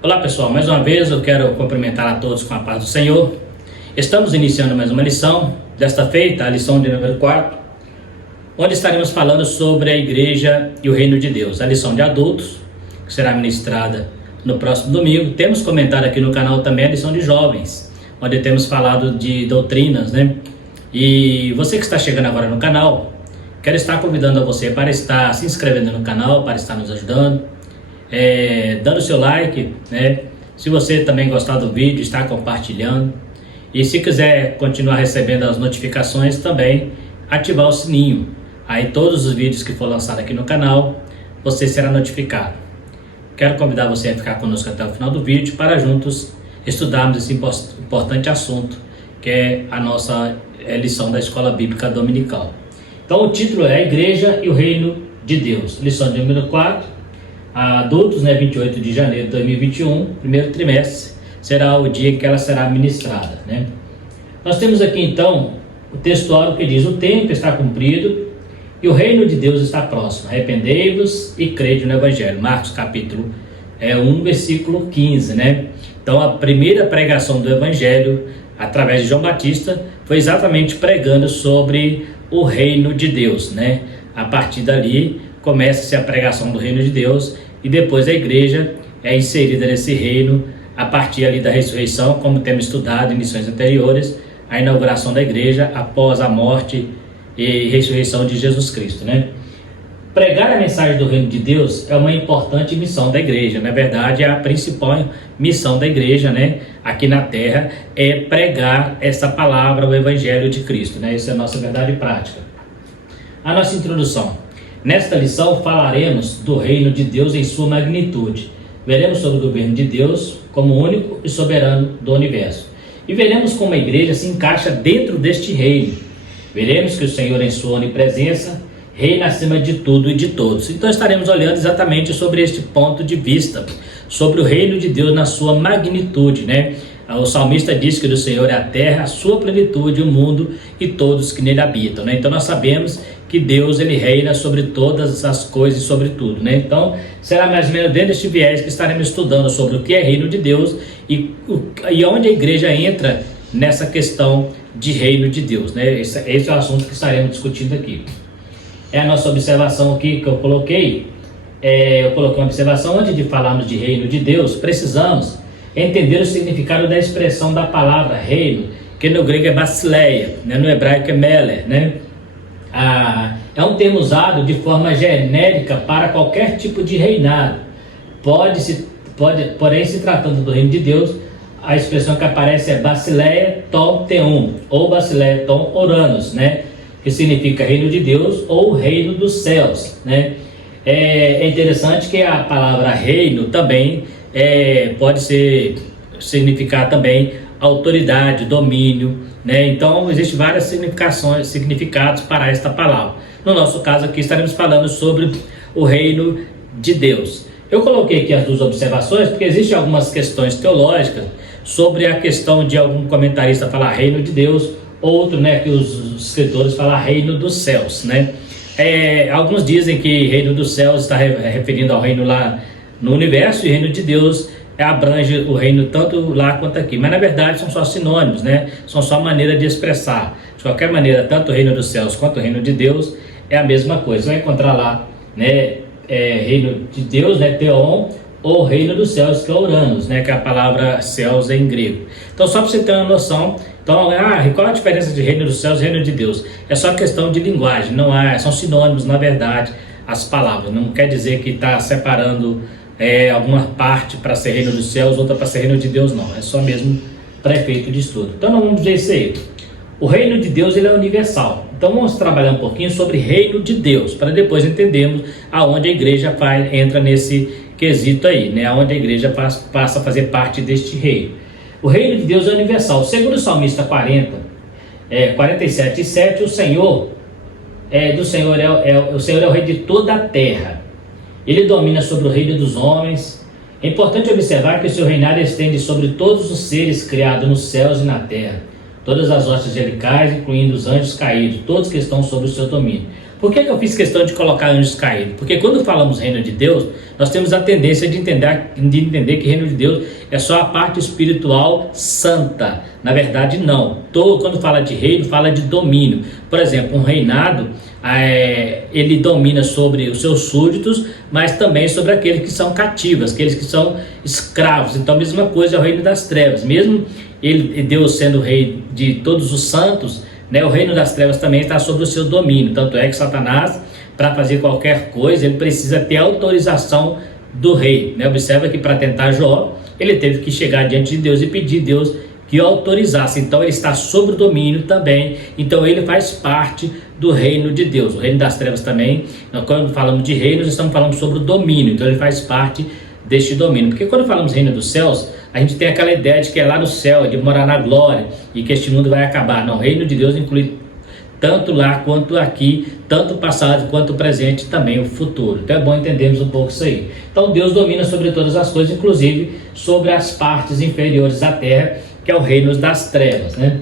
Olá pessoal, mais uma vez eu quero cumprimentar a todos com a paz do Senhor. Estamos iniciando mais uma lição, desta feita a lição de número 4, onde estaremos falando sobre a igreja e o reino de Deus. A lição de adultos, que será ministrada no próximo domingo. Temos comentado aqui no canal também a lição de jovens, onde temos falado de doutrinas, né? E você que está chegando agora no canal, quero estar convidando a você para estar se inscrevendo no canal, para estar nos ajudando, dando seu like, né? Se você também gostar do vídeo, está compartilhando. E se quiser continuar recebendo as notificações também, ativar o sininho. Aí todos os vídeos que for lançado aqui no canal, você será notificado. Quero convidar você a ficar conosco até o final do vídeo para juntos estudarmos esse importante assunto, que é a nossa lição da Escola Bíblica Dominical. Então o título é A Igreja e o Reino de Deus. Lição de número 4. Adultos, 28 de janeiro de 2021, primeiro trimestre, será o dia em que ela será ministrada, né? Nós temos aqui então o textuário que diz: o tempo está cumprido e o reino de Deus está próximo, arrependei-vos e crede no Evangelho. Marcos capítulo 1, versículo 15, né? Então a primeira pregação do Evangelho, através de João Batista, foi exatamente pregando sobre o reino de Deus, né? A partir dali começa-se a pregação do reino de Deus e depois a igreja é inserida nesse reino a partir ali da ressurreição, como temos estudado em lições anteriores, a inauguração da igreja após a morte e ressurreição de Jesus Cristo, né? Pregar a mensagem do reino de Deus é uma importante missão da igreja. Na verdade, a principal missão da igreja, né, aqui na terra, é pregar essa palavra, o Evangelho de Cristo, né? Essa é a nossa verdade prática. A nossa introdução. Nesta lição falaremos do reino de Deus em sua magnitude. Veremos sobre o governo de Deus como único e soberano do universo. E veremos como a igreja se encaixa dentro deste reino. Veremos que o Senhor, em sua onipresença, reina acima de tudo e de todos. Então estaremos olhando exatamente sobre este ponto de vista, sobre o reino de Deus na sua magnitude, né? O salmista diz que do Senhor é a terra, a sua plenitude, o mundo e todos que nele habitam, né? Então nós sabemos que Deus, ele reina sobre todas as coisas e sobre tudo, né? Então será mais ou menos dentro deste viés que estaremos estudando sobre o que é reino de Deus e onde a igreja entra nessa questão de reino de Deus, né? Esse é o assunto que estaremos discutindo aqui. É a nossa observação aqui que eu coloquei. Eu coloquei uma observação: antes de falarmos de reino de Deus, precisamos entender o significado da expressão da palavra reino, que no grego é basileia, né? No hebraico é meler, né? É um termo usado de forma genérica para qualquer tipo de reinado. Porém, se tratando do reino de Deus, a expressão que aparece é basileia ton teum, ou basileia ton oranos, né? Que significa reino de Deus ou reino dos céus, né? É interessante que a palavra reino também pode significar também autoridade, domínio, né? Então existem várias significados para esta palavra. No nosso caso aqui estaremos falando sobre o reino de Deus. Eu coloquei aqui as duas observações porque existem algumas questões teológicas sobre a questão de algum comentarista falar reino de Deus, outro, né, que os escritores falam reino dos céus, né? Alguns dizem que reino dos céus está referindo ao reino lá no universo, e reino de Deus abrange o reino tanto lá quanto aqui, mas na verdade são só sinônimos, né? São só maneira de expressar. De qualquer maneira, tanto o reino dos céus quanto o reino de Deus é a mesma coisa. Você vai encontrar lá, né, reino de Deus, né, Theon, ou reino dos céus, que é Uranus, né, que é a palavra céus em grego. Então só para você ter uma noção, então, qual a diferença de reino dos céus e reino de Deus? É só questão de linguagem, são sinônimos na verdade as palavras. Não quer dizer que está separando alguma parte para ser reino dos céus, outra para ser reino de Deus, não. É só mesmo para efeito de estudo. Então não vamos dizer isso aí. O reino de Deus, ele é universal. Então vamos trabalhar um pouquinho sobre reino de Deus, para depois entendermos aonde a igreja entra nesse quesito aí, né? Aonde a igreja passa a fazer parte deste reino. O reino de Deus é universal. Segundo o salmista 47:7, o Senhor é o rei de toda a terra. Ele domina sobre o reino dos homens. É importante observar que o seu reinado estende sobre todos os seres criados nos céus e na terra. Todas as hostes angelicais, incluindo os anjos caídos, todos que estão sob o seu domínio. Por que eu fiz questão de colocar anjos caídos? Porque quando falamos reino de Deus, nós temos a tendência de entender que reino de Deus é só a parte espiritual santa. Na verdade, não. Quando fala de reino, fala de domínio. Por exemplo, um reinado, ele domina sobre os seus súditos, mas também sobre aqueles que são cativos, aqueles que são escravos. Então, a mesma coisa é o reino das trevas. Mesmo Deus sendo o rei de todos os santos, né, o reino das trevas também está sob o seu domínio. Tanto é que Satanás, para fazer qualquer coisa, ele precisa ter autorização do rei, né? Observa que para tentar Jó, ele teve que chegar diante de Deus e pedir a Deus que o autorizasse. Então ele está sob o domínio também. Então ele faz parte do reino de Deus. O reino das trevas também, quando falamos de reino, nós estamos falando sobre o domínio. Então ele faz parte deste domínio. Porque quando falamos reino dos céus, a gente tem aquela ideia de que é lá no céu, de morar na glória e que este mundo vai acabar. Não, o reino de Deus inclui tanto lá quanto aqui, tanto o passado quanto o presente e também o futuro. Então é bom entendermos um pouco isso aí. Então Deus domina sobre todas as coisas, inclusive sobre as partes inferiores da terra, que é o reino das trevas, né?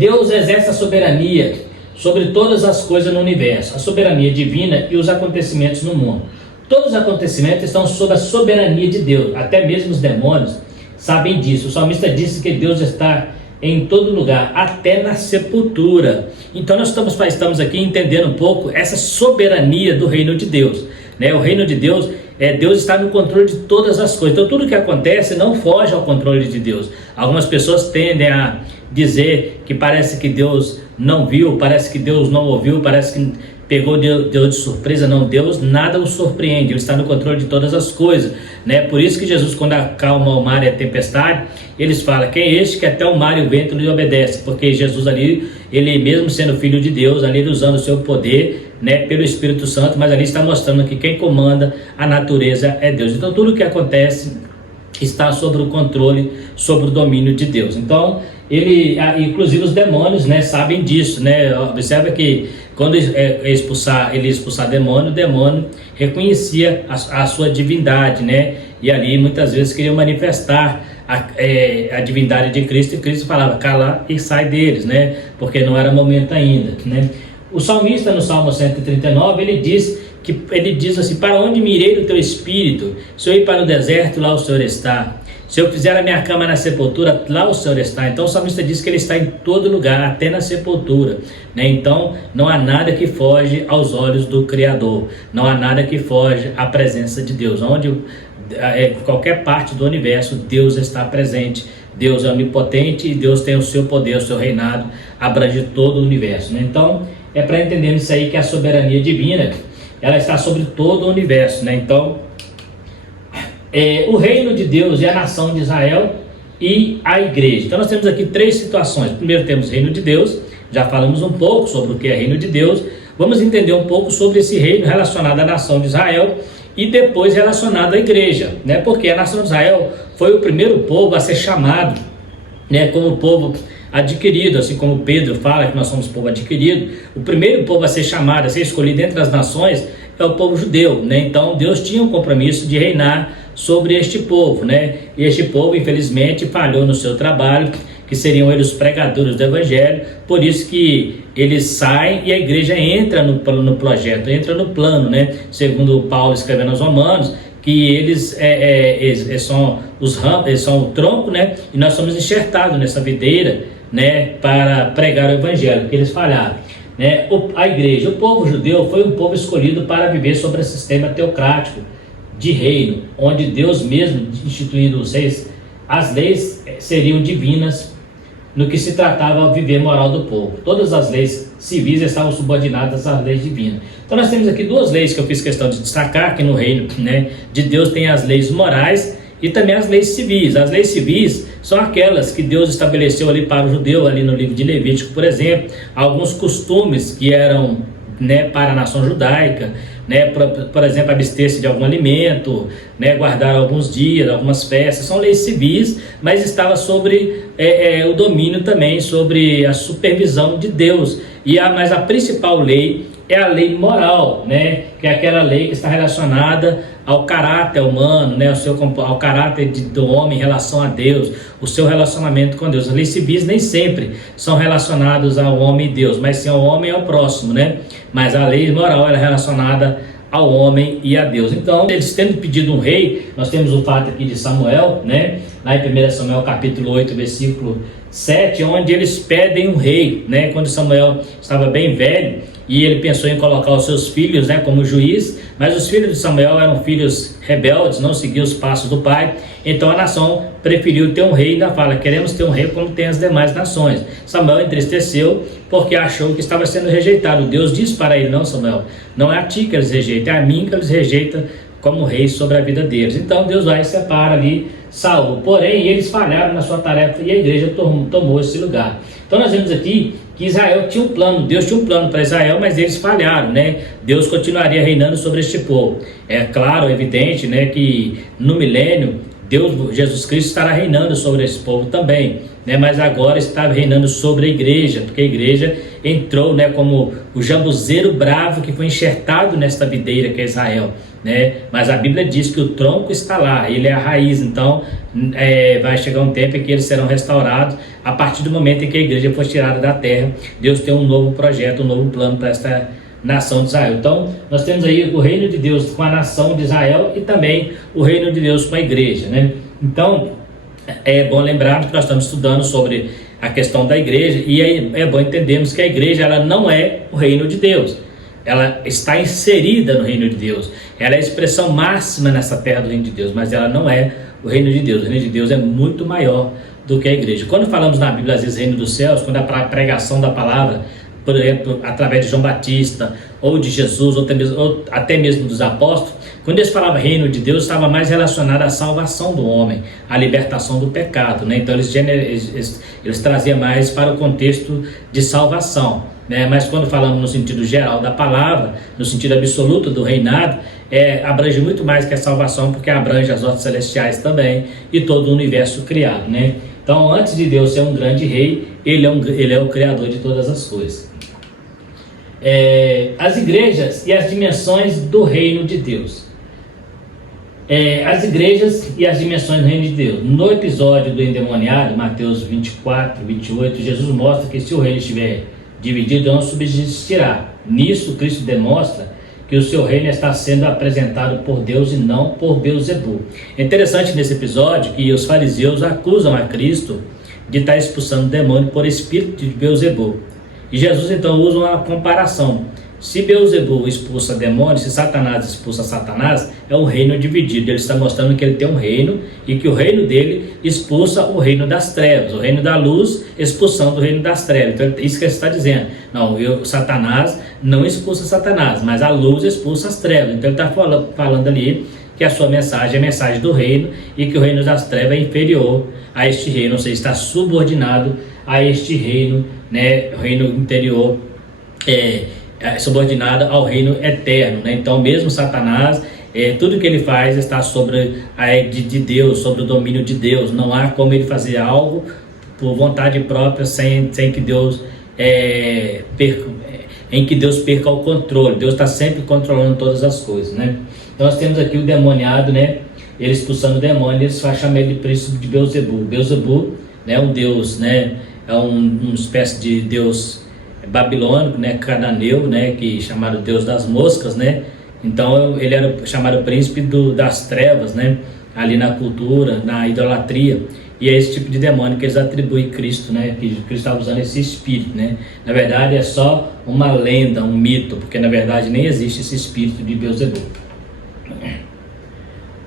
Deus exerce a soberania sobre todas as coisas no universo, a soberania divina e os acontecimentos no mundo. Todos os acontecimentos estão sob a soberania de Deus, até mesmo os demônios sabem disso. O salmista disse que Deus está em todo lugar, até na sepultura. Então nós estamos aqui entendendo um pouco essa soberania do reino de Deus, né? O reino de Deus, Deus está no controle de todas as coisas. Então tudo que acontece não foge ao controle de Deus. Algumas pessoas tendem a dizer que parece que Deus não viu, parece que Deus não ouviu, parece que pegou Deus de surpresa. Não, Deus nada o surpreende, Ele está no controle de todas as coisas, né? Por isso que Jesus, quando acalma o mar e a tempestade, eles falam: quem é este que até o mar e o vento lhe obedece? Porque Jesus ali, ele mesmo sendo filho de Deus, ali ele usando o seu poder, né, pelo Espírito Santo, mas ali está mostrando que quem comanda a natureza é Deus. Então tudo o que acontece está sob o controle, sobre o domínio de Deus. Então inclusive os demônios, né, sabem disso, né? Observa que quando ele expulsar demônio, o demônio reconhecia a sua divindade, né? E ali muitas vezes queriam manifestar a divindade de Cristo, e Cristo falava: cala e sai deles, né? Porque não era momento ainda, né? O salmista, no Salmo 139, ele diz assim: para onde me irei do teu espírito? Se eu ir para o deserto, lá o Senhor está. Se eu fizer a minha cama na sepultura, lá o Senhor está. Então o salmista diz que ele está em todo lugar, até na sepultura, né? Então não há nada que foge aos olhos do Criador, não há nada que foge à presença de Deus. Onde qualquer parte do universo, Deus está presente. Deus é onipotente e Deus tem o seu poder, o seu reinado abrange todo o universo, né? Então é para entender isso aí, que a soberania divina, ela está sobre todo o universo, né? Então o reino de Deus e a nação de Israel e a igreja. Então nós temos aqui três situações. Primeiro temos o reino de Deus, já falamos um pouco sobre o que é reino de Deus. Vamos entender um pouco sobre esse reino relacionado à nação de Israel e depois relacionado à igreja, né? Porque a nação de Israel foi o primeiro povo a ser chamado, né, como povo adquirido, assim como Pedro fala que nós somos povo adquirido. O primeiro povo a ser chamado, a ser escolhido entre as nações, é o povo judeu, né? Então Deus tinha um compromisso de reinar sobre este povo, né? E este povo, infelizmente, falhou no seu trabalho, que seriam eles os pregadores do evangelho. Por isso que eles saem e a igreja entra no projeto, entra no plano, né? Segundo Paulo escrevendo aos Romanos, que eles são os ramos, eles são o tronco, né? E nós somos enxertados nessa videira, né, para pregar o evangelho, porque eles falharam, né? A igreja, o povo judeu foi um povo escolhido para viver sobre esse sistema teocrático de reino, onde Deus mesmo instituindo os reis, as leis seriam divinas no que se tratava ao viver moral do povo. Todas as leis civis estavam subordinadas às leis divinas. Então nós temos aqui duas leis que eu fiz questão de destacar, que no reino, né, de Deus tem as leis morais e também as leis civis. As leis civis são aquelas que Deus estabeleceu ali para o judeu, ali no livro de Levítico, por exemplo, alguns costumes que eram, né, para a nação judaica, né, por exemplo, abster-se de algum alimento, né, guardar alguns dias, algumas festas. São leis civis, mas estava sobre o domínio também, sobre a supervisão de Deus. Mas a principal lei é a lei moral, né, que é aquela lei que está relacionada ao caráter humano, né, ao caráter do homem em relação a Deus, o seu relacionamento com Deus. As leis civis nem sempre são relacionadas ao homem e Deus, mas sim ao homem e ao próximo, né? Mas a lei moral era relacionada ao homem e a Deus. Então, eles tendo pedido um rei, nós temos o fato aqui de Samuel, né? Lá em 1 Samuel capítulo 8, versículo 7, onde eles pedem um rei, né? Quando Samuel estava bem velho e ele pensou em colocar os seus filhos, né, como juiz, mas os filhos de Samuel eram filhos rebeldes, não seguiam os passos do pai, então a nação preferiu ter um rei e ainda fala, queremos ter um rei como tem as demais nações. Samuel entristeceu porque achou que estava sendo rejeitado. Deus disse para ele, não Samuel, não é a ti que eles rejeitam, é a mim que eles rejeitam como rei sobre a vida deles. Então Deus vai e separa ali Saul, porém eles falharam na sua tarefa e a igreja tomou esse lugar. Então nós vemos aqui que Israel tinha um plano, Deus tinha um plano para Israel, mas eles falharam, né? Deus continuaria reinando sobre este povo. É claro, evidente, né, que no milênio Jesus Cristo estará reinando sobre esse povo também, né? Mas agora está reinando sobre a igreja, porque a igreja entrou, né, como o jambuzeiro bravo que foi enxertado nesta videira que é Israel, né? Mas a Bíblia diz que o tronco está lá, ele é a raiz, então vai chegar um tempo em que eles serão restaurados a partir do momento em que a igreja for tirada da terra. Deus tem um novo projeto, um novo plano para esta nação de Israel. Então nós temos aí o reino de Deus com a nação de Israel e também o reino de Deus com a igreja, né? Então é bom lembrar que nós estamos estudando sobre a questão da igreja e é bom entendermos que a igreja ela não é o reino de Deus, ela está inserida no reino de Deus, ela é a expressão máxima nessa terra do reino de Deus, mas ela não é o reino de Deus. O reino de Deus é muito maior do que a igreja. Quando falamos na Bíblia às vezes reino dos céus, quando a pregação da palavra, por exemplo, através de João Batista, ou de Jesus, ou até mesmo dos apóstolos, quando eles falavam reino de Deus, estava mais relacionado à salvação do homem, à libertação do pecado, né? Então eles traziam mais para o contexto de salvação, né? Mas quando falamos no sentido geral da palavra, no sentido absoluto do reinado, abrange muito mais que a salvação, porque abrange as ordens celestiais também e todo o universo criado, né? Então, antes de Deus ser um grande rei, ele é o criador de todas as coisas. As igrejas e as dimensões do reino de Deus. As igrejas e as dimensões do reino de Deus. No episódio do endemoniado, Mateus 24, 28, Jesus mostra que se o reino estiver dividido, não subsistirá. Nisso, Cristo demonstra que o seu reino está sendo apresentado por Deus e não por Beelzebul. É interessante nesse episódio que os fariseus acusam a Cristo de estar expulsando demônio por espírito de Beelzebul. E Jesus então usa uma comparação. Se Beelzebul expulsa demônios, se Satanás expulsa Satanás, é um reino dividido. Ele está mostrando que ele tem um reino e que o reino dele expulsa o reino das trevas, o reino da luz expulsando o reino das trevas. Então é isso que ele está dizendo. Não, Satanás não expulsa Satanás, mas a luz expulsa as trevas. Então ele está falando ali que a sua mensagem é a mensagem do reino e que o reino das trevas é inferior a este reino, ou seja, está subordinado a este reino, né? O reino interior subordinado ao reino eterno, né? Então mesmo Satanás, tudo que ele faz está sobre de Deus, sobre o domínio de Deus. Não há como ele fazer algo por vontade própria sem que Deus perca o controle. Deus está sempre controlando todas as coisas, né? Então nós temos aqui o demoniado, né? Ele expulsando o demônio, eles chamam ele de príncipe de Beelzebul. Beelzebul, né, um deus, né? É uma espécie de deus babilônico, né, cananeu, né, que chamaram Deus das moscas, né? Então ele era chamado príncipe das trevas, né, ali na cultura, na idolatria. E é esse tipo de demônio que eles atribuem a Cristo, né, que Cristo estava usando esse espírito, né? Na verdade é só uma lenda, um mito, porque na verdade nem existe esse espírito de Beelzebul.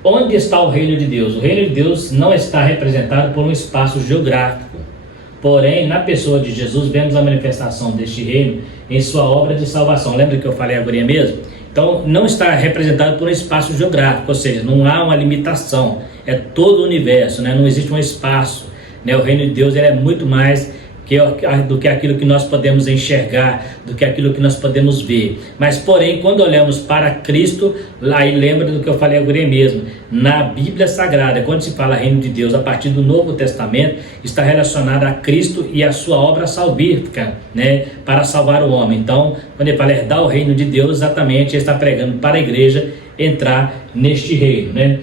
Onde está o reino de Deus? O reino de Deus não está representado por um espaço geográfico. Porém, na pessoa de Jesus, vemos a manifestação deste reino em sua obra de salvação. Lembra que eu falei agora mesmo? Então, não está representado por um espaço geográfico, ou seja, não há uma limitação. É todo o universo, né? Não existe um espaço, né? O reino de Deus ele é muito mais do que aquilo que nós podemos enxergar, do que aquilo que nós podemos ver. Mas, porém, quando olhamos para Cristo, aí lembra do que eu falei agora mesmo, na Bíblia Sagrada, quando se fala reino de Deus, a partir do Novo Testamento, está relacionado a Cristo e a sua obra salvífica, né, para salvar o homem. Então, quando ele fala herdar o reino de Deus, exatamente, ele está pregando para a igreja entrar neste reino, né?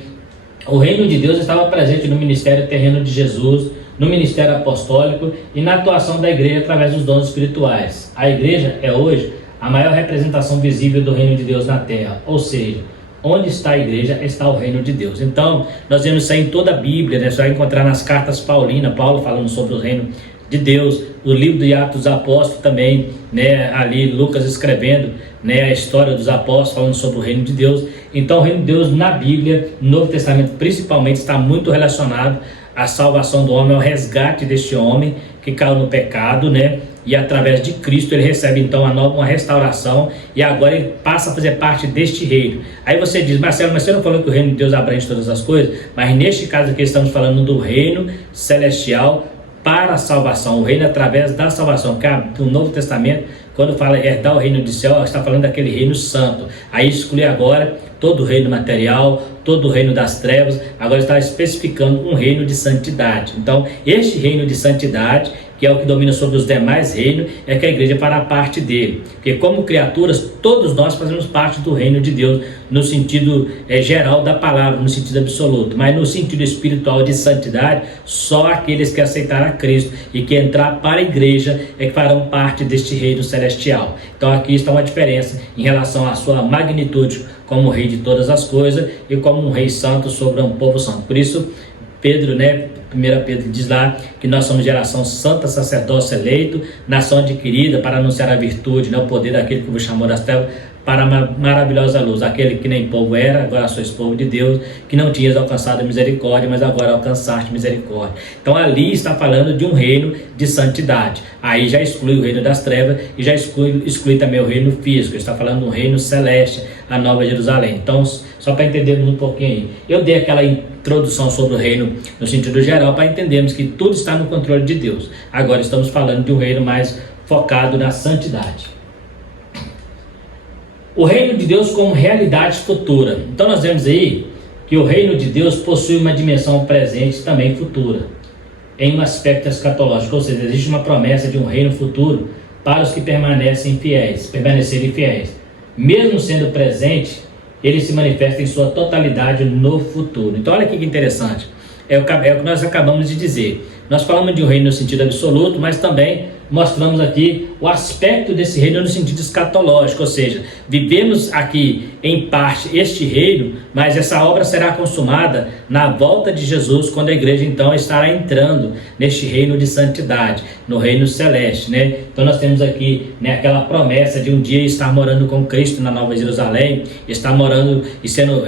O reino de Deus estava presente no ministério terreno de Jesus, no ministério apostólico e na atuação da igreja através dos dons espirituais. A igreja é hoje a maior representação visível do reino de Deus na terra, ou seja, onde está a igreja, está o reino de Deus. Então, nós vemos isso aí em toda a Bíblia, né? Você vai encontrar nas cartas paulinas, Paulo falando sobre o reino de Deus, o livro de Atos dos Apóstolos também, né? Ali Lucas escrevendo, né, a história dos apóstolos, falando sobre o reino de Deus. Então, o reino de Deus na Bíblia, no Novo Testamento principalmente, está muito relacionado à salvação do homem, ao resgate deste homem que caiu no pecado, né? E através de Cristo ele recebe então uma restauração e agora ele passa a fazer parte deste reino. Aí você diz: Marcelo, mas você não falou que o reino de Deus abrange todas as coisas? Mas neste caso aqui estamos falando do reino celestial para a salvação, o reino através da salvação, que no Novo Testamento, quando fala herdar o reino do céu, está falando daquele reino santo. Aí exclui agora todo o reino material, todo o reino das trevas, agora está especificando um reino de santidade. Então, este reino de santidade, que é o que domina sobre os demais reinos, é que a igreja fará parte dele. Porque como criaturas, todos nós fazemos parte do reino de Deus, no sentido geral da palavra, no sentido absoluto. Mas no sentido espiritual de santidade, só aqueles que aceitaram a Cristo e que entrar para a igreja é que farão parte deste reino celestial. Então aqui está uma diferença em relação à sua magnitude como rei de todas as coisas e como um rei santo sobre um povo santo. Por isso, Pedro, né, 1 Pedro diz lá que nós somos geração santa, sacerdócio eleito, nação adquirida para anunciar a virtude, né, o poder daquele que vos chamou das trevas para a maravilhosa luz, aquele que nem povo era, agora sois povo de Deus, que não tinhas alcançado misericórdia, mas agora alcançaste misericórdia. Então ali está falando de um reino de santidade. Aí já exclui o reino das trevas e já exclui também o reino físico. Está falando do reino celeste, a Nova Jerusalém. Então, só para entendermos um pouquinho aí, eu dei aquela introdução sobre o reino no sentido geral para entendermos que tudo está no controle de Deus. Agora estamos falando de um reino mais focado na santidade. O reino de Deus como realidade futura. Então nós vemos aí que o reino de Deus possui uma dimensão presente e também futura, em um aspecto escatológico, ou seja, existe uma promessa de um reino futuro para os que permanecerem fiéis. Mesmo sendo presente, ele se manifesta em sua totalidade no futuro. Então olha aqui que interessante, é o que nós acabamos de dizer. Nós falamos de um reino no sentido absoluto, mas também mostramos aqui o aspecto desse reino no sentido escatológico, ou seja, vivemos aqui em parte este reino, mas essa obra será consumada na volta de Jesus, quando a igreja então estará entrando neste reino de santidade, no reino celeste, né? Então nós temos aqui, né, aquela promessa de um dia estar morando com Cristo na Nova Jerusalém, estar morando e sendo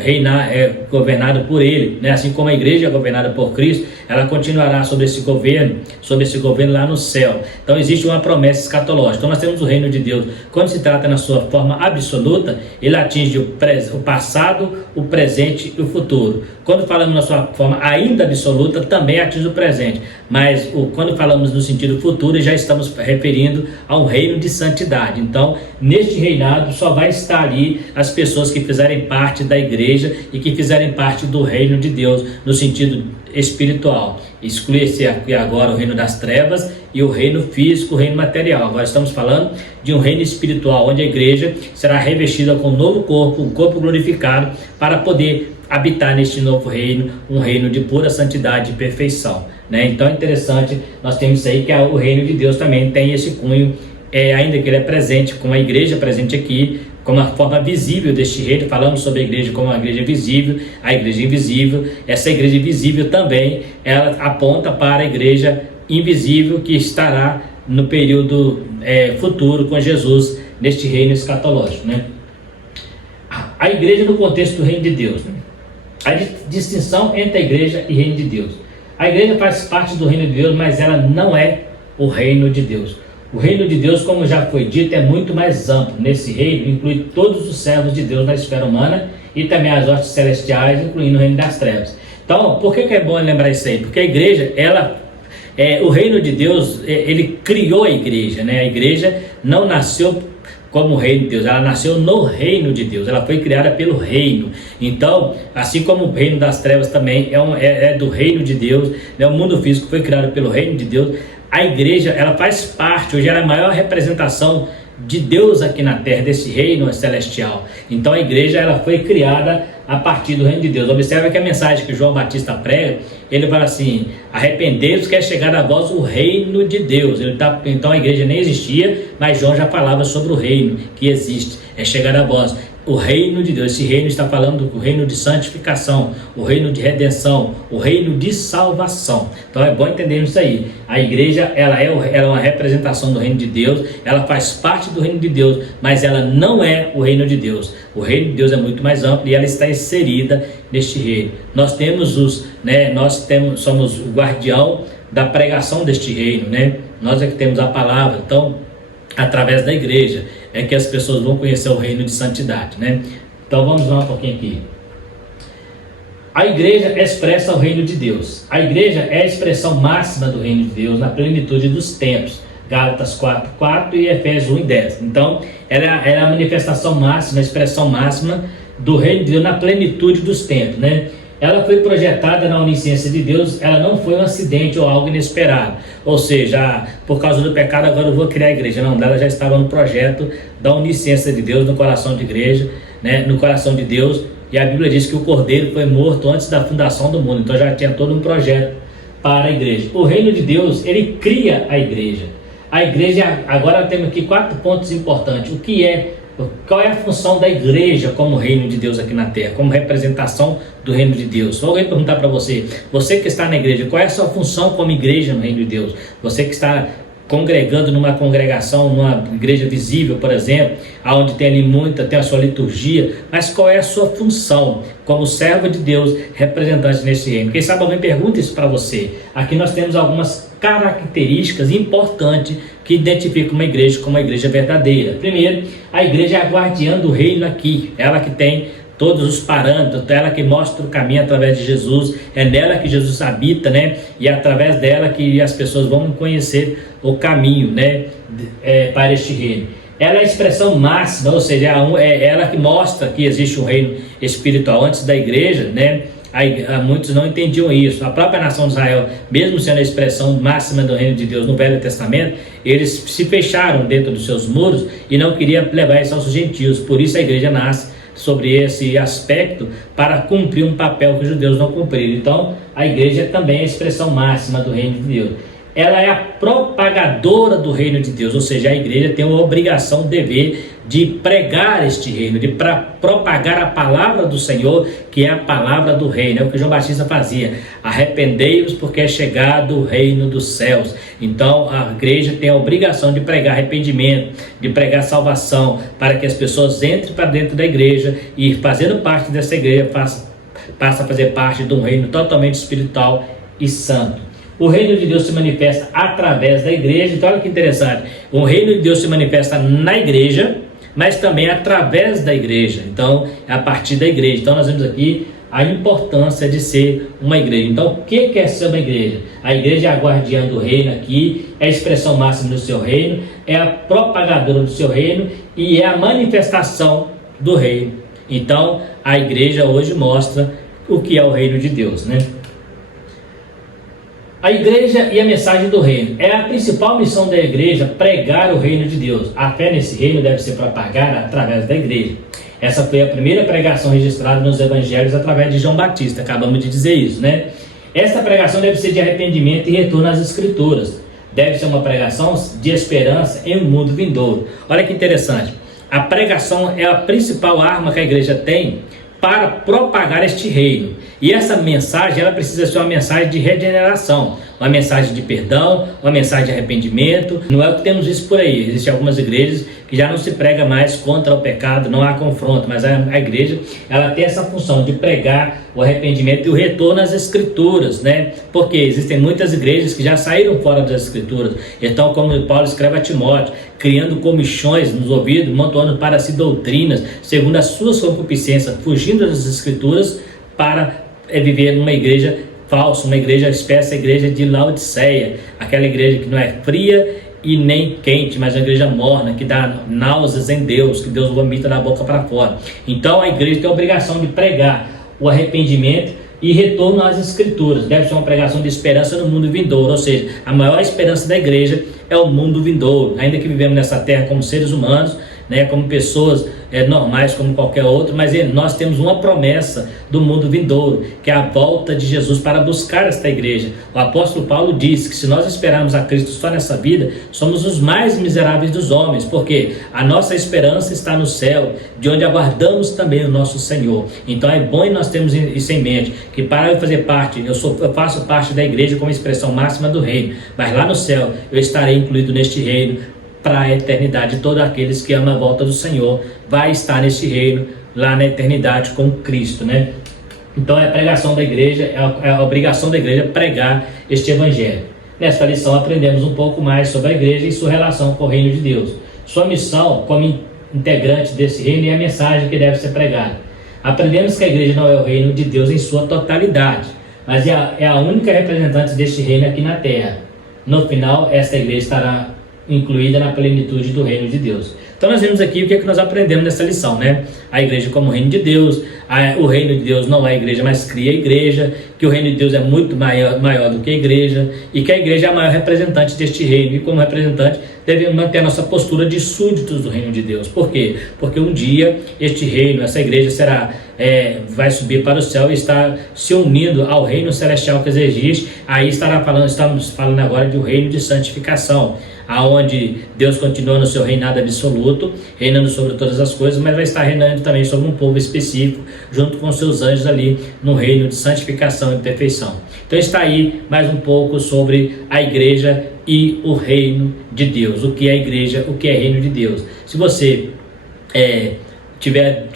governado por ele, né? Assim como a igreja é governada por Cristo, ela continuará sobre esse governo lá no céu. Então existe uma promessa escatológica. Então nós temos o reino de Deus, quando se trata na sua forma absoluta, ele atinge o passado, o presente e o futuro. Quando falamos na sua forma ainda absoluta, também atinge o presente. Mas quando falamos no sentido futuro, já estamos referindo a um reino de santidade. Então, neste reinado só vai estar ali as pessoas que fizerem parte da igreja e que fizerem parte do reino de Deus, no sentido espiritual. Exclui-se aqui agora o reino das trevas e o reino físico, o reino material. Agora estamos falando de um reino espiritual, onde a igreja será revestida com um novo corpo, um corpo glorificado, para poder habitar neste novo reino, um reino de pura santidade e perfeição, né? Então é interessante, nós temos aí que o reino de Deus também tem esse cunho, ainda que ele é presente, como a igreja presente aqui, como a forma visível deste reino. Falamos sobre a igreja como a igreja visível, a igreja invisível. Essa igreja invisível também, ela aponta para a igreja invisível que estará no período futuro com Jesus, neste reino escatológico, né? A igreja no contexto do reino de Deus, né? A distinção entre a igreja e reino de Deus. A igreja faz parte do reino de Deus, mas ela não é o reino de Deus. O reino de Deus, como já foi dito, é muito mais amplo. Nesse reino inclui todos os servos de Deus na esfera humana e também as hostes celestiais, incluindo o reino das trevas. Então, por que é bom lembrar isso aí? Porque a igreja, o reino de Deus, ele criou a igreja, né? A igreja não nasceu como o reino de Deus, ela nasceu no reino de Deus, ela foi criada pelo reino. Então, assim como o reino das trevas também é do reino de Deus, né? O mundo físico foi criado pelo reino de Deus. A igreja, ela faz parte, hoje ela é a maior representação de Deus aqui na terra, desse reino celestial. Então a igreja ela foi criada a partir do reino de Deus. Observe que a mensagem que João Batista prega, ele fala assim: arrependei-vos que é chegado a vós o reino de Deus. Então a igreja nem existia, mas João já falava sobre o reino que existe, é chegado a vós o reino de Deus. Esse reino está falando do reino de santificação, o reino de redenção, o reino de salvação. Então é bom entender isso aí. A igreja ela é uma representação do reino de Deus, ela faz parte do reino de Deus, mas ela não é o reino de Deus. O reino de Deus é muito mais amplo e ela está inserida neste reino. Nós somos o guardião da pregação deste reino, né? Nós é que temos a palavra. Então, através da igreja é que as pessoas vão conhecer o reino de santidade, né? Então vamos lá um pouquinho aqui. A igreja expressa o reino de Deus. A igreja é a expressão máxima do reino de Deus na plenitude dos tempos. Gálatas 4:4 e Efésios 1:10. Então, ela é a manifestação máxima, a expressão máxima do reino de Deus na plenitude dos tempos, né? Ela foi projetada na onisciência de Deus, ela não foi um acidente ou algo inesperado. Ou seja, por causa do pecado agora eu vou criar a igreja. Não, ela já estava no projeto da onisciência de Deus, no coração de igreja, né? No coração de Deus. E a Bíblia diz que o Cordeiro foi morto antes da fundação do mundo. Então já tinha todo um projeto para a igreja. O reino de Deus, ele cria a igreja. A igreja, agora temos aqui 4 pontos importantes. Qual é a função da igreja como reino de Deus aqui na terra, como representação do reino de Deus? Vou perguntar para você que está na igreja, qual é a sua função como igreja no reino de Deus? Você que está congregando numa congregação, numa igreja visível, por exemplo, onde tem ali tem a sua liturgia, mas qual é a sua função como servo de Deus, representante nesse reino? Quem sabe alguém pergunta isso para você. Aqui nós temos algumas características importantes que identificam uma igreja como uma igreja verdadeira. Primeiro, a igreja é a guardiã do reino aqui, ela que tem todos os parâmetros, ela que mostra o caminho através de Jesus, é nela que Jesus habita, né? E é através dela que as pessoas vão conhecer o caminho, né? Para este reino. Ela é a expressão máxima, ou seja, é ela que mostra que existe um reino espiritual. Antes da igreja, né? Muitos não entendiam isso. A própria nação de Israel, mesmo sendo a expressão máxima do reino de Deus no Velho Testamento, eles se fecharam dentro dos seus muros e não queriam levar isso aos gentios. Por isso a igreja nasce sobre esse aspecto, para cumprir um papel que os judeus não cumpriram. Então a igreja também é a expressão máxima do reino de Deus. Ela é a propagadora do reino de Deus, ou seja, a igreja tem uma obrigação, dever de pregar este reino, de propagar a palavra do Senhor, que é a palavra do reino. É o que João Batista fazia: arrependei-vos porque é chegado o reino dos céus. Então a igreja tem a obrigação de pregar arrependimento, de pregar salvação, para que as pessoas entrem para dentro da igreja e, fazendo parte dessa igreja, passe a fazer parte de um reino totalmente espiritual e santo. O reino de Deus se manifesta através da igreja. Então olha que interessante, o reino de Deus se manifesta na igreja, mas também através da igreja. Então é a partir da igreja. Então nós vemos aqui a importância de ser uma igreja. Então o que é ser uma igreja? A igreja é a guardiã do reino aqui, é a expressão máxima do seu reino, é a propagadora do seu reino e é a manifestação do reino. Então a igreja hoje mostra o que é o reino de Deus, né? A igreja e a mensagem do reino. É a principal missão da igreja pregar o reino de Deus. A fé nesse reino deve ser propagada através da igreja. Essa foi a primeira pregação registrada nos evangelhos através de João Batista. Acabamos de dizer isso, né? Essa pregação deve ser de arrependimento e retorno às escrituras. Deve ser uma pregação de esperança em um mundo vindouro. Olha que interessante. A pregação é a principal arma que a igreja tem para propagar este reino. E essa mensagem, ela precisa ser uma mensagem de regeneração, uma mensagem de perdão, uma mensagem de arrependimento. Não é o que temos visto por aí. Existem algumas igrejas que já não se prega mais contra o pecado, não há confronto, mas a igreja, ela tem essa função de pregar o arrependimento e o retorno às escrituras, né? Porque existem muitas igrejas que já saíram fora das escrituras. Então, como Paulo escreve a Timóteo, criando comichões nos ouvidos, montando para si doutrinas, segundo as suas concupiscências, fugindo das escrituras, para viver numa igreja falsa, uma igreja espécie, a igreja de Laodiceia, aquela igreja que não é fria e nem quente, mas uma igreja morna, que dá náuseas em Deus, que Deus vomita da boca para fora. Então a igreja tem a obrigação de pregar o arrependimento e retorno às Escrituras. Deve ser uma pregação de esperança no mundo vindouro, ou seja, a maior esperança da igreja é o mundo vindouro. Ainda que vivemos nessa terra como seres humanos, né, como pessoas normais como qualquer outro, mas nós temos uma promessa do mundo vindouro, que é a volta de Jesus para buscar esta igreja. O apóstolo Paulo diz que se nós esperarmos a Cristo só nessa vida, somos os mais miseráveis dos homens, porque a nossa esperança está no céu, de onde aguardamos também o nosso Senhor. Então é bom nós termos isso em mente, que para eu fazer parte, eu faço parte da igreja como expressão máxima do reino, mas lá no céu eu estarei incluído neste reino para a eternidade. Todos aqueles que amam a volta do Senhor vai estar nesse reino lá na eternidade com Cristo, né? Então é a pregação da igreja, é a obrigação da igreja pregar este evangelho. Nesta lição aprendemos um pouco mais sobre a igreja e sua relação com o reino de Deus. Sua missão como integrante desse reino e a mensagem que deve ser pregada. Aprendemos que a igreja não é o reino de Deus em sua totalidade, mas é a única representante deste reino aqui na terra. No final, esta igreja estará incluída na plenitude do reino de Deus. Então nós vimos aqui o que é que nós aprendemos nessa lição, né? A igreja como reino de Deus, o reino de Deus não é a igreja, mas cria a igreja, que o reino de Deus é muito maior do que a igreja, e que a igreja é a maior representante deste reino, e como representante devemos manter a nossa postura de súditos do reino de Deus. Por quê? Porque um dia este reino, essa igreja vai subir para o céu e está se unindo ao reino celestial que existe. Aí estamos falando agora de um reino de santificação, aonde Deus continua no seu reinado absoluto, reinando sobre todas as coisas, mas vai estar reinando também sobre um povo específico, junto com seus anjos ali no reino de santificação e perfeição. Então está aí mais um pouco sobre a igreja e o reino de Deus. O que é a igreja, o que é reino de Deus. Se você tiver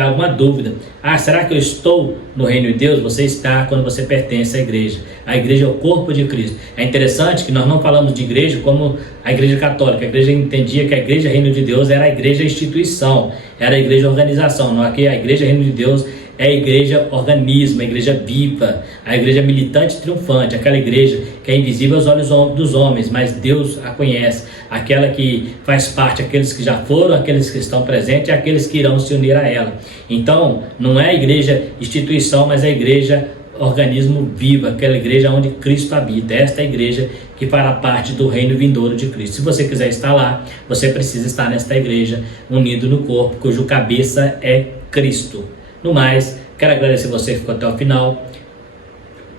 alguma dúvida, será que eu estou no reino de Deus? Você está quando você pertence à igreja. A igreja é o corpo de Cristo. É interessante que nós não falamos de igreja como a igreja católica. A igreja entendia que a igreja reino de Deus era a igreja instituição, era a igreja organização. Não, aqui a igreja reino de Deus é a igreja organismo, a igreja viva, a igreja militante e triunfante, aquela igreja que é invisível aos olhos dos homens, mas Deus a conhece, aquela que faz parte, aqueles que já foram, aqueles que estão presentes e aqueles que irão se unir a ela. Então, não é a igreja instituição, mas a igreja organismo vivo, aquela igreja onde Cristo habita. Esta é a igreja que fará parte do reino vindouro de Cristo. Se você quiser estar lá, você precisa estar nesta igreja, unido no corpo, cujo cabeça é Cristo. No mais, quero agradecer você que ficou até o final,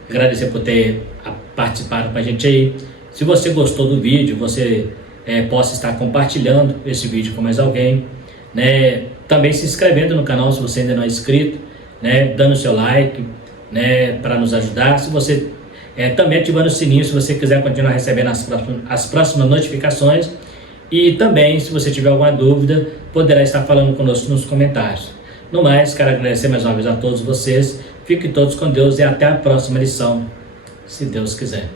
agradecer por ter participado com a gente aí. Se você gostou do vídeo, você possa estar compartilhando esse vídeo com mais alguém, né? Também se inscrevendo no canal se você ainda não é inscrito, né? Dando seu like, né? Para nos ajudar. Se você também ativando o sininho se você quiser continuar recebendo as próximas notificações. E também, se você tiver alguma dúvida, poderá estar falando conosco nos comentários. No mais, quero agradecer mais uma vez a todos vocês. Fiquem todos com Deus e até a próxima lição, se Deus quiser.